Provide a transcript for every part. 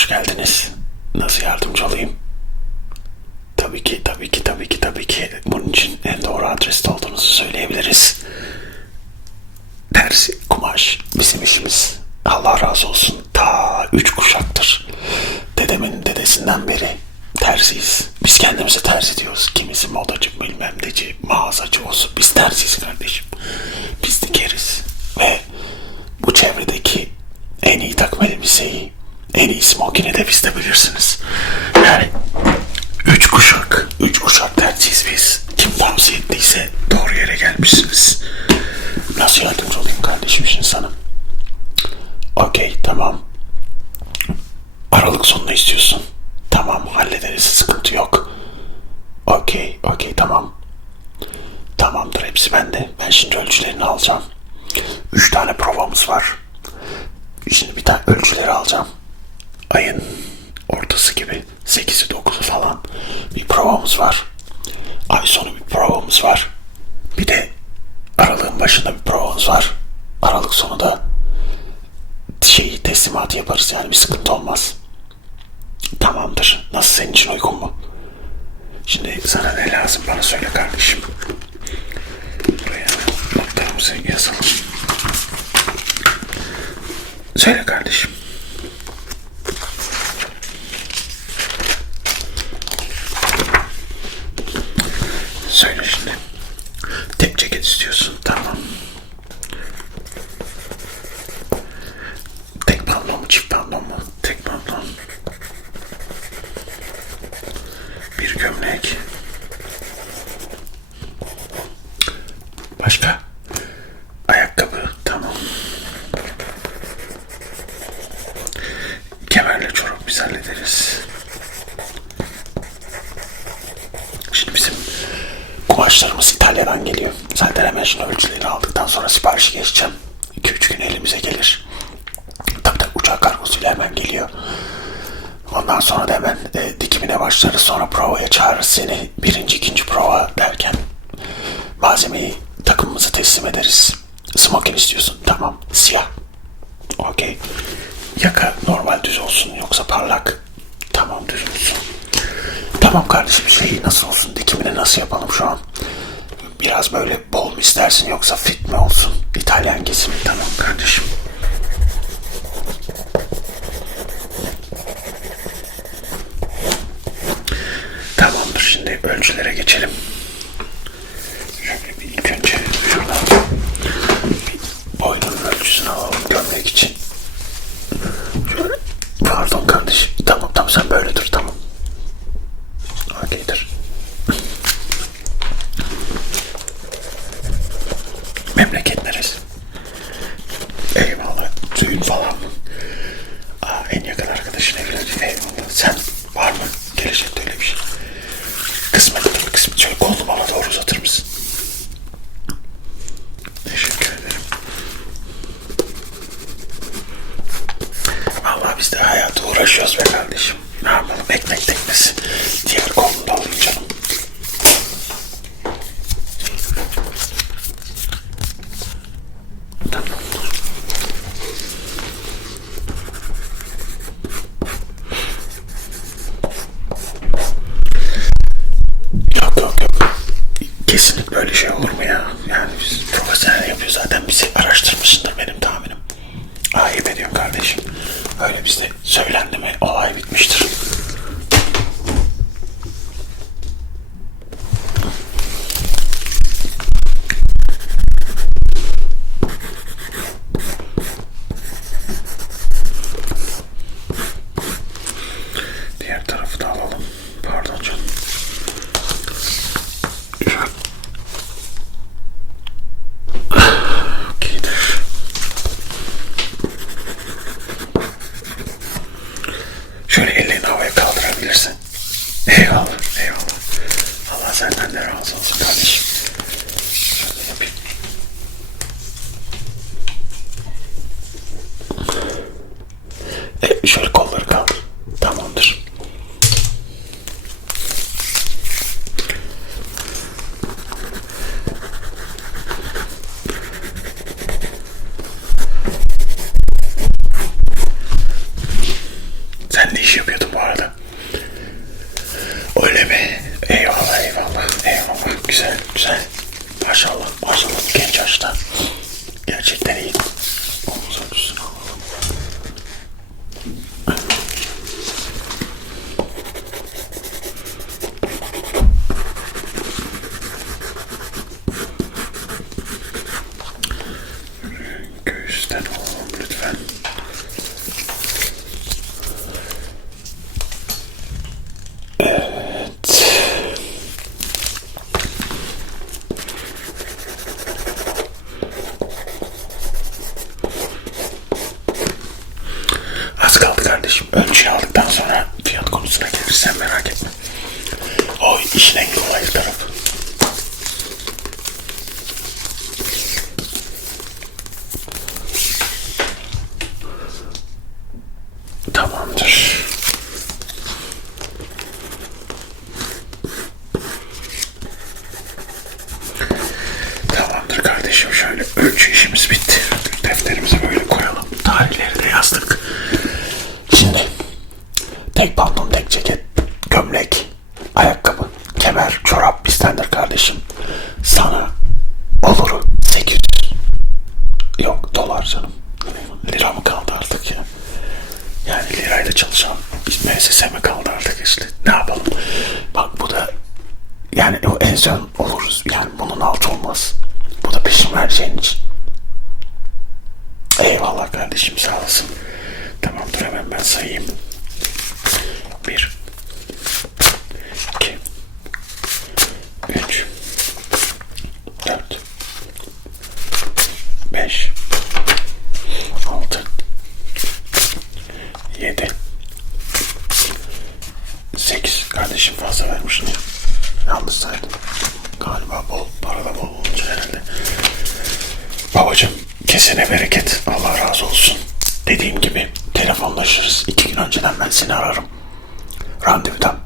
hoş geldiniz. Nasıl yardımcı olayım? Tabii ki, tabii ki, tabii ki, tabii ki. Bunun için en doğru adreste olduğunuzu söyleyebiliriz. Tersi, kumaş bizim işimiz. Allah razı olsun. Ta üç kuşaktır. Dedemin dedesinden beri terziyiz. Biz kendimize terzi diyoruz. Kimisi modacı, bilmem neci, mağazacı olsun. Biz terziyiz kardeşim. Biz dikeriz. Ve bu çevredeki en iyi takım elbiseyi, en iyi smokini de biz de bilirsiniz. Yani üç kuşak, üç kuşak tercihiz biz. Kim tavsiye ettiyse doğru yere gelmişsiniz. Nasıl yardımcı olayım kardeşim şimdi sana? Okey, tamam. Aralık sonunda istiyorsun. Tamam, hallederiz. Sıkıntı yok. Okey, okey, tamam. Tamamdır, hepsi bende. Ben şimdi ölçülerini alacağım. Üç tane provamız var. Şimdi bir tane ölçüleri alacağım. Ayın ortası gibi 8'i 9'u falan bir provamız var. Ay sonu bir provamız var. Bir de aralığın başında bir provamız var. Aralık sonu da şeyi teslimatı yaparız yani bir sıkıntı olmaz. Tamamdır. Nasıl senin için uygun mu? Şimdi sana ne lazım bana söyle kardeşim. Buraya notlarımızı yazalım. Söyle kardeşim. Söyle şimdi. Tek ceket Tamam. Tek pantolon mu çift pantolon mu? Tek pantolon. Bir gömlek. Başka? Ayakkabı. Tamam. Kemerle çorap biz hallederiz. Şimdi bizim kumaşlarımız İtalya'dan geliyor. Şimdi ölçülerini aldıktan sonra siparişi geçeceğim. 2-3 gün elimize gelir. Tabii tabii uçak kargosuyla hemen geliyor. Ondan sonra da hemen e, dikimine başlarız. Sonra provaya çağırırız seni. Birinci, ikinci prova derken malzemeyi takımımızı teslim ederiz. Smoking istiyorsun. Tamam. Siyah. Okey. Yaka normal düz olsun yoksa parlak. Tamam düz olsun. Tamam kardeşim şeyi nasıl olsun dikimini nasıl yapalım şu an? Biraz böyle bol mu istersin yoksa fit mi olsun? İtalyan kesimi tamam kardeşim. Tamamdır şimdi ölçülere geçelim. Şöyle bir önce şuradan ölçüsünü alalım için. Pardon kardeşim. Tamam tamam sen böyle dur tamam. Okeydir. Memleket neresi? Eyvallah. Düğün falan mı? Aa, en yakın arkadaşın evlenecek. Eyvallah. Sen var mı? Gelecekte öyle bir şey. Kısmet tabii kısmet. Şöyle kolunu bana doğru uzatır mısın? Teşekkür ederim. Vallahi biz de hayata uğraşıyoruz be kardeşim. Ne yapalım ekmek teknesi. Diğer kolunu da alayım canım. Tamam. Yok yok yok. Kesinlikle böyle şey olur mu ya? Yani biz profesyonel yapıyor zaten bizi araştırmışsındır benim tahminim. Ayıp ediyorsun kardeşim. Öyle bizde söylendi mi olay bitmiştir. Diğer tarafı da alalım. Pardon canım. Şöyle. Okeydir. Şöyle ellerini havaya kaldırabilirsin. Eyvallah, eyvallah. Allah senden de razı olsun kardeşim. Şöyle yapayım. E, şöyle kolları kaldır. Tamamdır. Sen ne iş yapıyordun bu arada? Öyle mi? Eyvallah eyvallah eyvallah. Güzel güzel. Maşallah maşallah genç yaşta. Gerçekten iyi. Omuz ölçüsünü alalım. Göğüsten alalım lütfen. Evet. Az kaldı kardeşim. Ölçüyü aldıktan sonra fiyat konusuna gelirsen merak etme. O işin en kolay tarafı. Tamamdır. Tamamdır kardeşim şöyle ölçü işimiz bitti. Defterimize böyle koyalım. Tarihleri de yazdık. Şimdi tek pantolon, tek ceket, gömlek, ayakkabı, kemer, çorap bizdendir kardeşim. Sana oluru 800. Yok dolar canım. Lira mı kaldı artık ya? Yani lirayla çalışan müessese mi kaldı artık işte. Ne yapalım? Bak bu da yani o en son oluruz. Yani bunun altı olmaz. Bu da peşin vereceğin için. Eyvallah kardeşim sağ olasın. Tamamdır hemen ben sayayım. Bir. 5 6 7 8 kardeşim fazla vermiş. Yanlış saydım. Galiba bol para da bol olunca herhalde. Babacım kesene bereket. Allah razı olsun. Dediğim gibi telefonlaşırız. İki gün önceden ben seni ararım. Randevudan.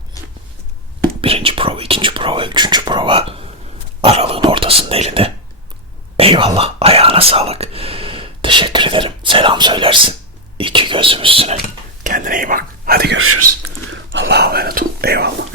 Birinci prova, ikinci prova, üçüncü prova. Selam söylersin. İki gözüm üstüne. Kendine iyi bak. Hadi görüşürüz. Allah'a emanet ol. Eyvallah.